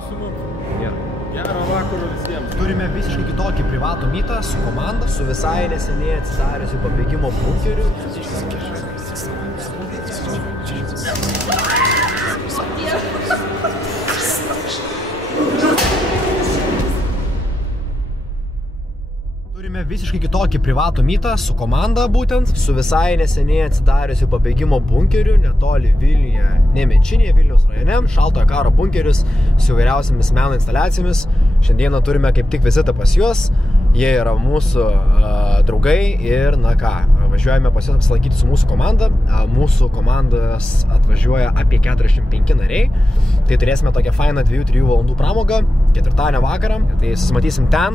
klausimų? Ne. Gero vakaro visiems. Turime visiškai kitokį privatų mytą su komanda, su visai neseniai atsidariusiu pabėgimo bunkeriu. Turime visiškai kitokį privatų mytą su komanda būtent, su visai neseniai atsidariusiu pabėgimo bunkeriu, netoli Vilniuje, Nemenčinėje, Vilniaus rajone, šaltojo karo bunkeris su įvairiausiamis meno instaliacijomis. Šiandieną turime kaip tik vizitą pas juos, jie yra mūsų draugai ir na ką, važiuojame pas juos apsilankyti su mūsų komanda. Mūsų komandos atvažiuoja apie 45 nariai, tai turėsime tokią fainą 2-3 valandų pramogą, ketvirtadienio vakarą, tai susimatysim ten.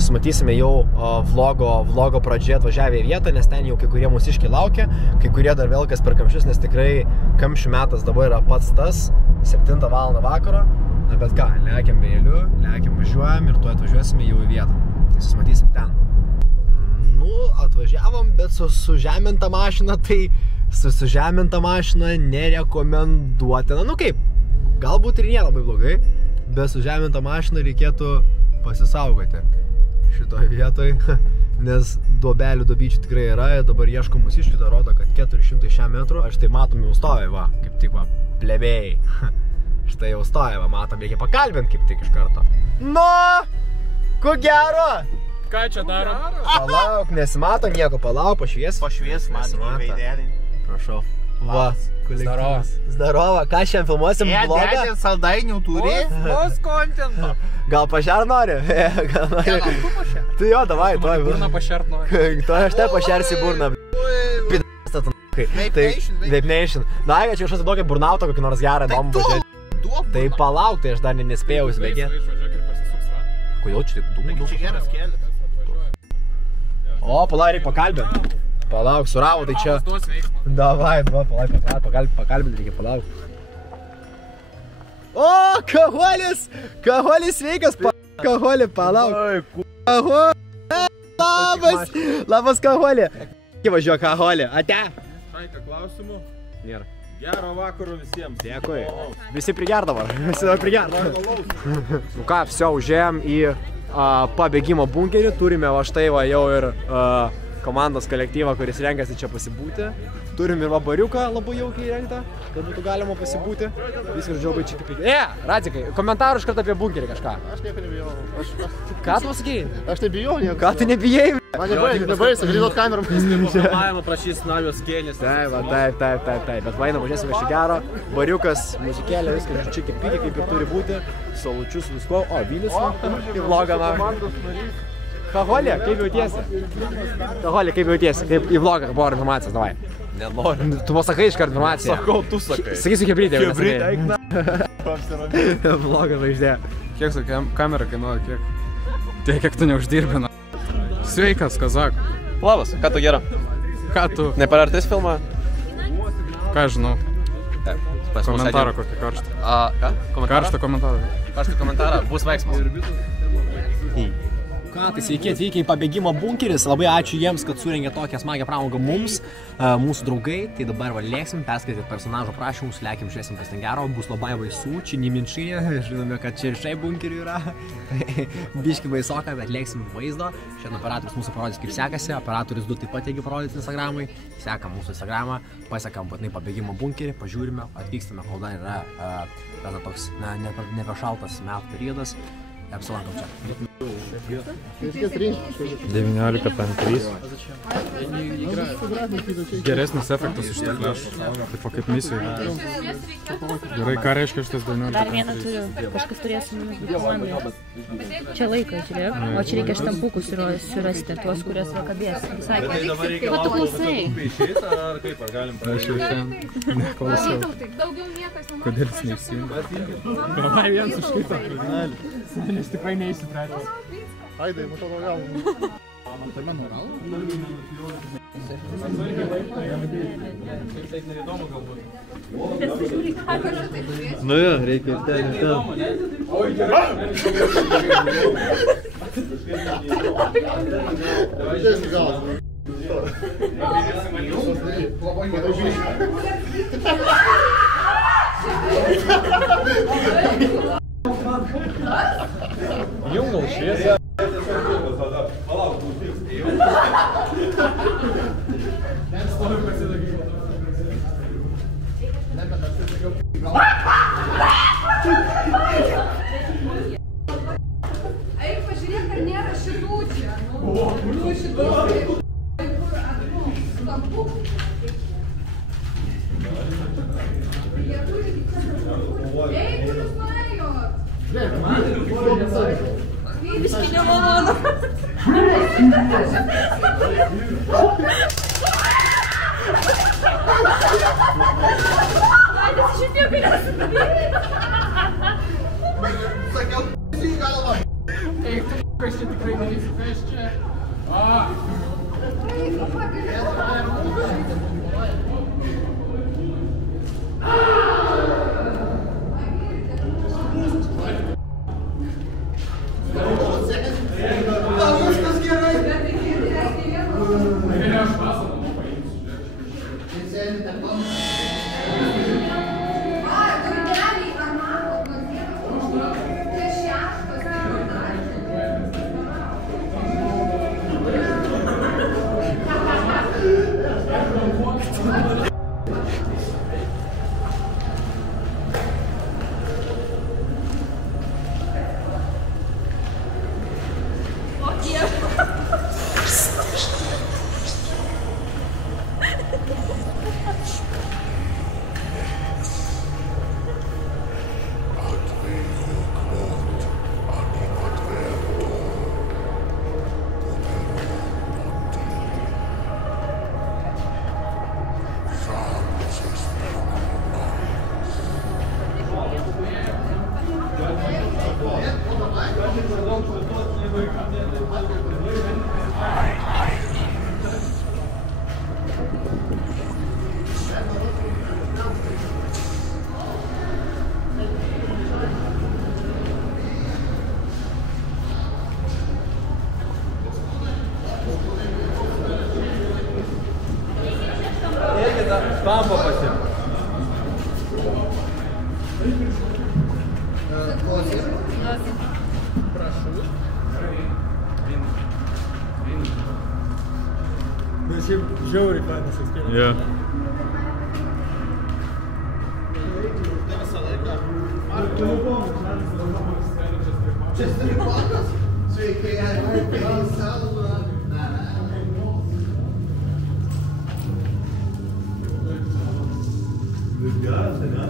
Sumatysime jau vlogo pradžioje atvažiavę į vietą, nes ten jau kai kurie mūsiškiai laukia, kai kurie dar velkas per kamščius, nes tikrai kamščių metas dabar yra pats tas, 7 valandą vakaro. Na bet ką, lekiam vėliu, lekiam važiuojam ir tuoj atvažiuosime jau į vietą. Tai susimatysim ten. Nu, atvažiavom, bet su sužeminta mašina, tai su sužeminta mašina nerekomenduotina. Nu kaip, galbūt ir nėra labai blogai, bet sužeminta mašina reikėtų pasisaugoti šitoj vietoj, nes duobyčių tikrai yra, dabar ieško mūsiškių, tai rodo, kad 400 metrų. Štai matom jau stovi, va, kaip tik va, plebėjai. Štai jau stovi, va, matom, reikia pakalbinti kaip tik iš karto. Nu, ko gero? Ką čia daro? Palauk, nesimato nieko, palauk, pašvies. Pašvies man veidelį. Prašau. Va, Zdarova. Zdarova, ką šiandien filmuosim vlogą? Dėdė saldainių turi. Vos kontento. Gal pašert nori? Gal nori? Gal tu pašert? Tai jo, davai, tuoj. Burną pašert nori. Tuoj aš te pašersi burną. P***sta tu Vape Nation. Na, kad čia kažkas įdokia burnautą kokį nors gerą įdomų pažiūrėti. Tai palauk, tai aš dar nespėjau įsibėgėti. Kodėl čia taip dūmų? Čia geras kelias. O, palauk, reikia pakalbinti. Palauk, suravo, tai čia... Davai, pakalbinti reikia, palauk. O, kaholis! Kaholis sveikas, kaholi, palauk. Kaholi! Labas! Labas, kaholi! Važiuoju, kaholi, ate! Šaika, klausimų? Nėra. Gero vakaro visiems. Dėkui. Visi prigerdavo. Visi prigerdavo. Nu ką, vsio, užėjom į pabėgimo bunkerį. Turime va štai va jau ir komandos kolektyvą, kuris renkasi čia pasibūti. Turim ir va bariuką labai jaukiai įrengtą, kad būtų galima pasibūti. Viskas džiaugai čia kaip... Radzikai, komentarų iš karto apie bunkerį kažką. Aš nieko nebijau. Ką tu pasakėjai? Aš nebijau nieko. Ką tu nebijai? Man nebaisi, gali duot kamerą. Filmavimą prašys Navijos kėlis. Taip. Bet vainam, važiuosime iš gero. Bariukas, muzikėlė, viskas čia kaip pigiai, kaip ir turi būti. Salučius, visko. O, Vylis į vlogą. Kaholė, kaip jautiesi? Kaholė, kaip jautiesi? Kaip į vlogą buvo informacijos, davai. Nenoriu. Tu pasakai iš karto informaciją. Sakau, tu sakai. Sakysiu Hebrytė. Hebrytė, eikna. Vlogą žvaigždė. Kiek su kamera kainuoja, kiek? Tiek, kiek tu neuždirbina. Sveikas, kazak. Labas, ką tu gera? Ką tu? Neparartis filmą? Ką žinau? Pas mus Komentarą kokį karštą. Ką? Karštą komentarą. Karštą komentarą, bus veiksmas. Ką, tai sveiki atvykę į pabėgimo bunkeris. Labai ačiū jiems, kad surengė tokią smagią pramogą mums, mūsų draugai. Tai dabar va lėksim, perskaityti personažo prašymus, lėkim, žiūrėsim, kas ten gero. Bus labai baisu, čia Nemenčinė, žinome, kad čia ir šiai bunkerių yra. Biški baisoka, bet lėksim vaizdo. Šiandien operatorius mūsų parodys, kaip sekasi. Operatorius 2 taip pat teigia parodyti Instagramui. Sekam mūsų Instagramą, pasiekam būtinai pabėgimo bunkerį, pažiūrime, atvykstame, kol dar yra toks nepašaltas metų periodas. Apsilankom čia. 19.3. Geresnis efektas iš tą flešą. Taip kaip misijų. Gerai, ką reiškia šitas 19.3? Dar vieną turiu. Kažkas turės su mumis būti komandoje. Čia laiko, žiūrėjau. O čia reikia štampukus surasti, tuos, kuriuos vakabės. Sakė, ko tu klausai? Aš jau šiandien neklausau. Kodėl jis neįsijungia? Davai viens už kitą. Nes tikrai neįsipratęs. Aidai, matau nuo galvo. Tame noralo? Nu jo, reikia ir ten, ir ten. Žiūrėsi galas. Jum gal šviesa. Eik pažiūrėk, ar nėra šitų čia. Nu, šitų. Stampų. Jie turi... Ei, kur jūs nuėjot? Biški nemalonu. Aidas iš tiek galės. Sakiau, į galvą. Ei, tu kas čia tikrai darysi, kas čia? Stampą pasim. Prašau. Nes šiaip žiauriai fainas eksperimentas. Jo. Visą laiką. Čia stripakas? Sveikai, gal salva. Geriausia, ne?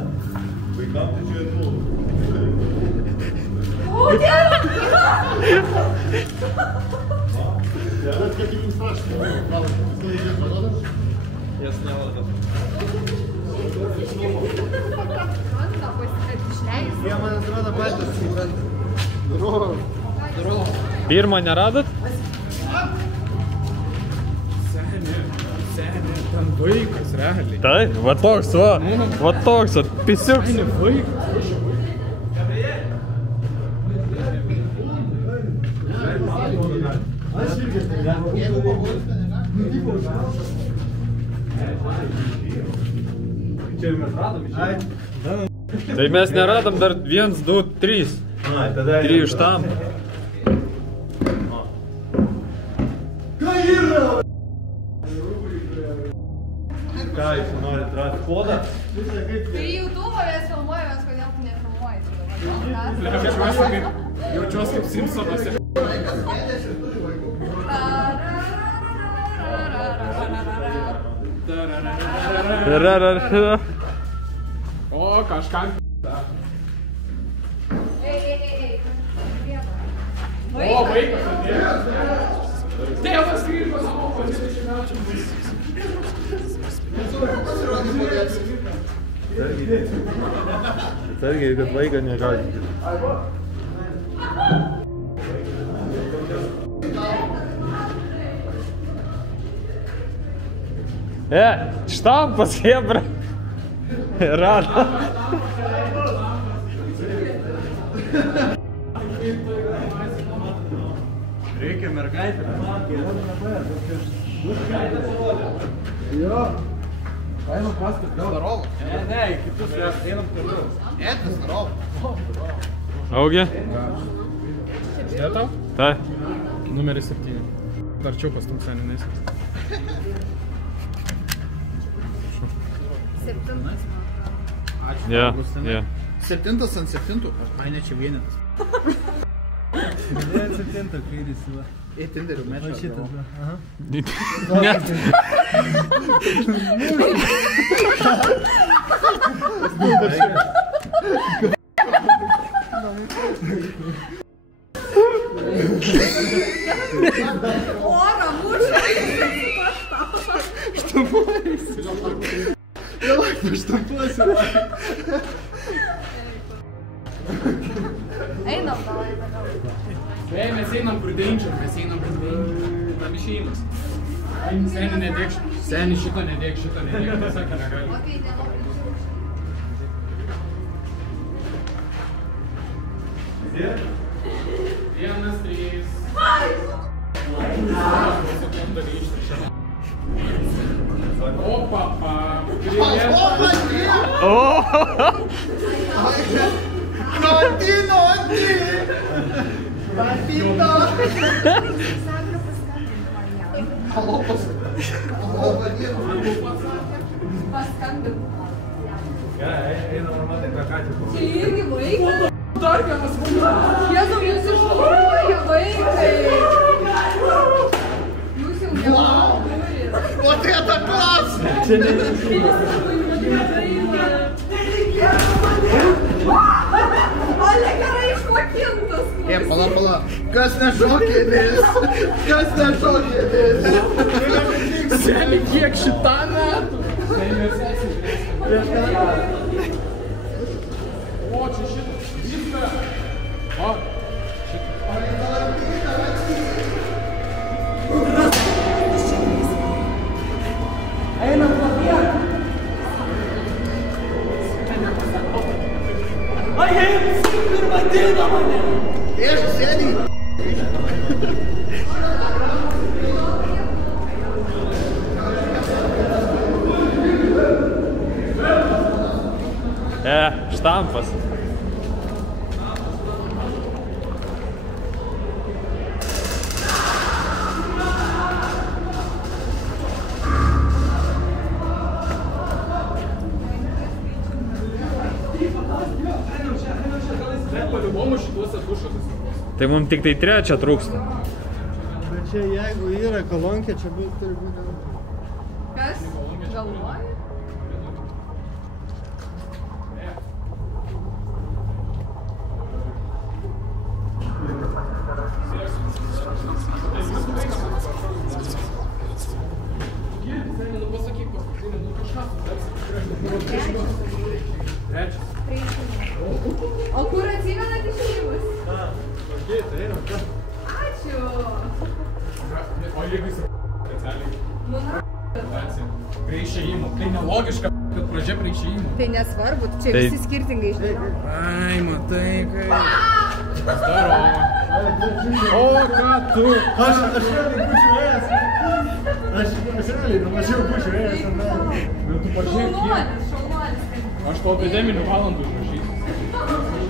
Vaikam tai čia nu. O, Dieve! Bet kiek jums prašau, Jas nevaldas. jie man atrodo patys supranta. Pirmą neradot? Senė, ten vaikas, realiai. Tai, va toks, va toks, pisiuks. Vaikas. Čia mes radom iš. Tai mes neradom dar 1, 2, 3. Ai, tada 3 iš tam. Ką jūs norit rasti kodą? Tai YouTube mes filmuojamės, kodėl tu nefilmuoji. Jaučiuosi kaip Simpsonas. O, kažkam. O, vaikas atėjo. Tėvas grįžo savo po 20 metų. Atsargiai, kad vaiką nežadinti. Štampas, hebra. Rado. Reikia mergaitę. Jo. Einam paskui. Starovo. Ne, kitus einam toliau. Это здорово. Augi? Žinai tau? Tai. Numeris 7. Arčiau pastum seninais. 7. Ja. 7 ant 7. Ai, ne čia vienetas. Ne, 7 kairys yra. Į Tinderių mečą. O šitas, aha. Net. Ora, muša. Давай, paštampuosiu. Einam, davai. Mes einam kur denčiam, mes einam kur denčiam. Tam išėjimas. Seni nedėk, seni šito nedėk, pasakė negali. Okei, nenori. 1, 3. O, papa. Noti! Papito! Paskambink. Gerai, einam matai ką ką tik. Čia irgi vaikas. Dar vienas vaikas. Jėzau, jūs iššluoja vaikai. Jūs jau neturit. O tai это класс! Ale gerai išmokintas. Pala. Kas nešokėlis? Seni, kiek šitą metų? O, čia šitas. Viską. O, Einam papiek. Ai, ir vadina mane. Aš sėdį. Štampas. Tai mums tik tai 3 trūksta. Bet čia jeigu yra kolonkė, čia turi būti. Kas? Galvoji? O kur atsimenat išėjimus? Ačiū. O jeigu jis specialiai? Nu, na. Prie išėjimo. Tai nelogiška, kad pradžia prie išėjimo. Tai nesvarbu, čia visi skirtingai išdėlio. Ai, matai, kaip. Daro. O, ką tu? Aš realiai būčiau ėjęs. Aš realiai numačiau būčiau ėjęs. Šaunuolis. Aš to apie 9 valandų užrašysiu.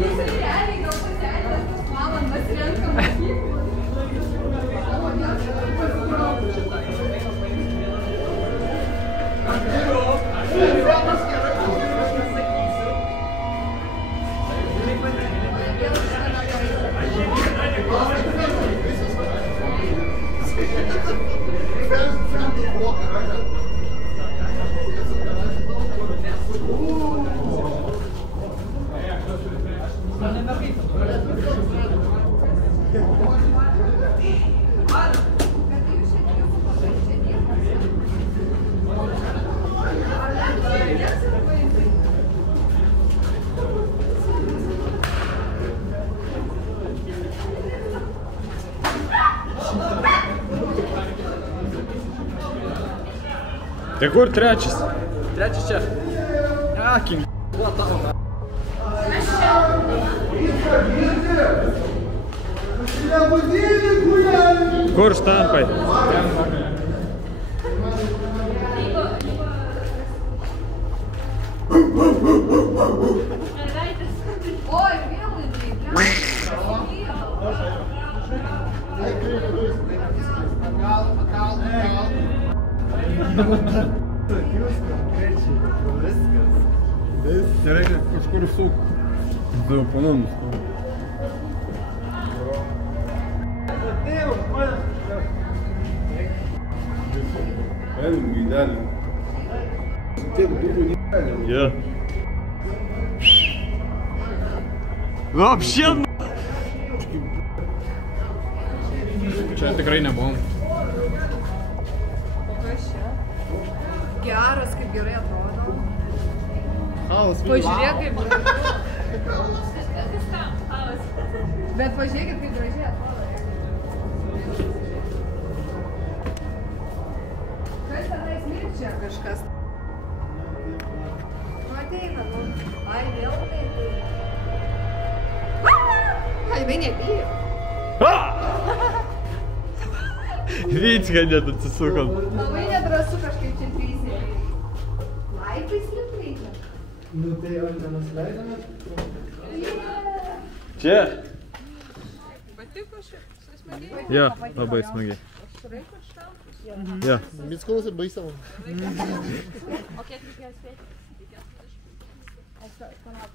Jisai realiai gal pasielgęs tas valandas renka mokyklą. Tai kur 3? 3 čia. Akim. Kur štampai? Oi, vėl įdėjai. Tai reikia kažkur suk. Du oponumus. Einam gaidelį. Tiek dūrų nėra. Jo. Вообще, Čia tikrai nebuvom. Kas čia? Geras, kaip gerai atrodo. Halas, Pažiūrėk, kaip gražiai. Bet pažiūrėkit, kaip gražiai atrodo. Kas tenais mirčia kažkas? Nu ateina, nu. Ai, vėl tai. Ai, jinai nebijo. Vycka net atsisukom. Labai nedrąsu kažkaip čia trysė. Laipais lipt reikia. Nu tai ar nenusileidome? Čia? Patiko šiaip? Smagiai? Jo, labai smagiai. Jo. Mickolas ir baisavo. O kiek reikėjo spėti?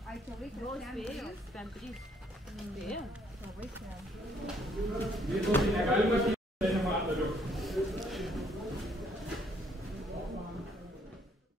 Ai, čia vaikas Spėjo, ten 3. Spėjo. Negalima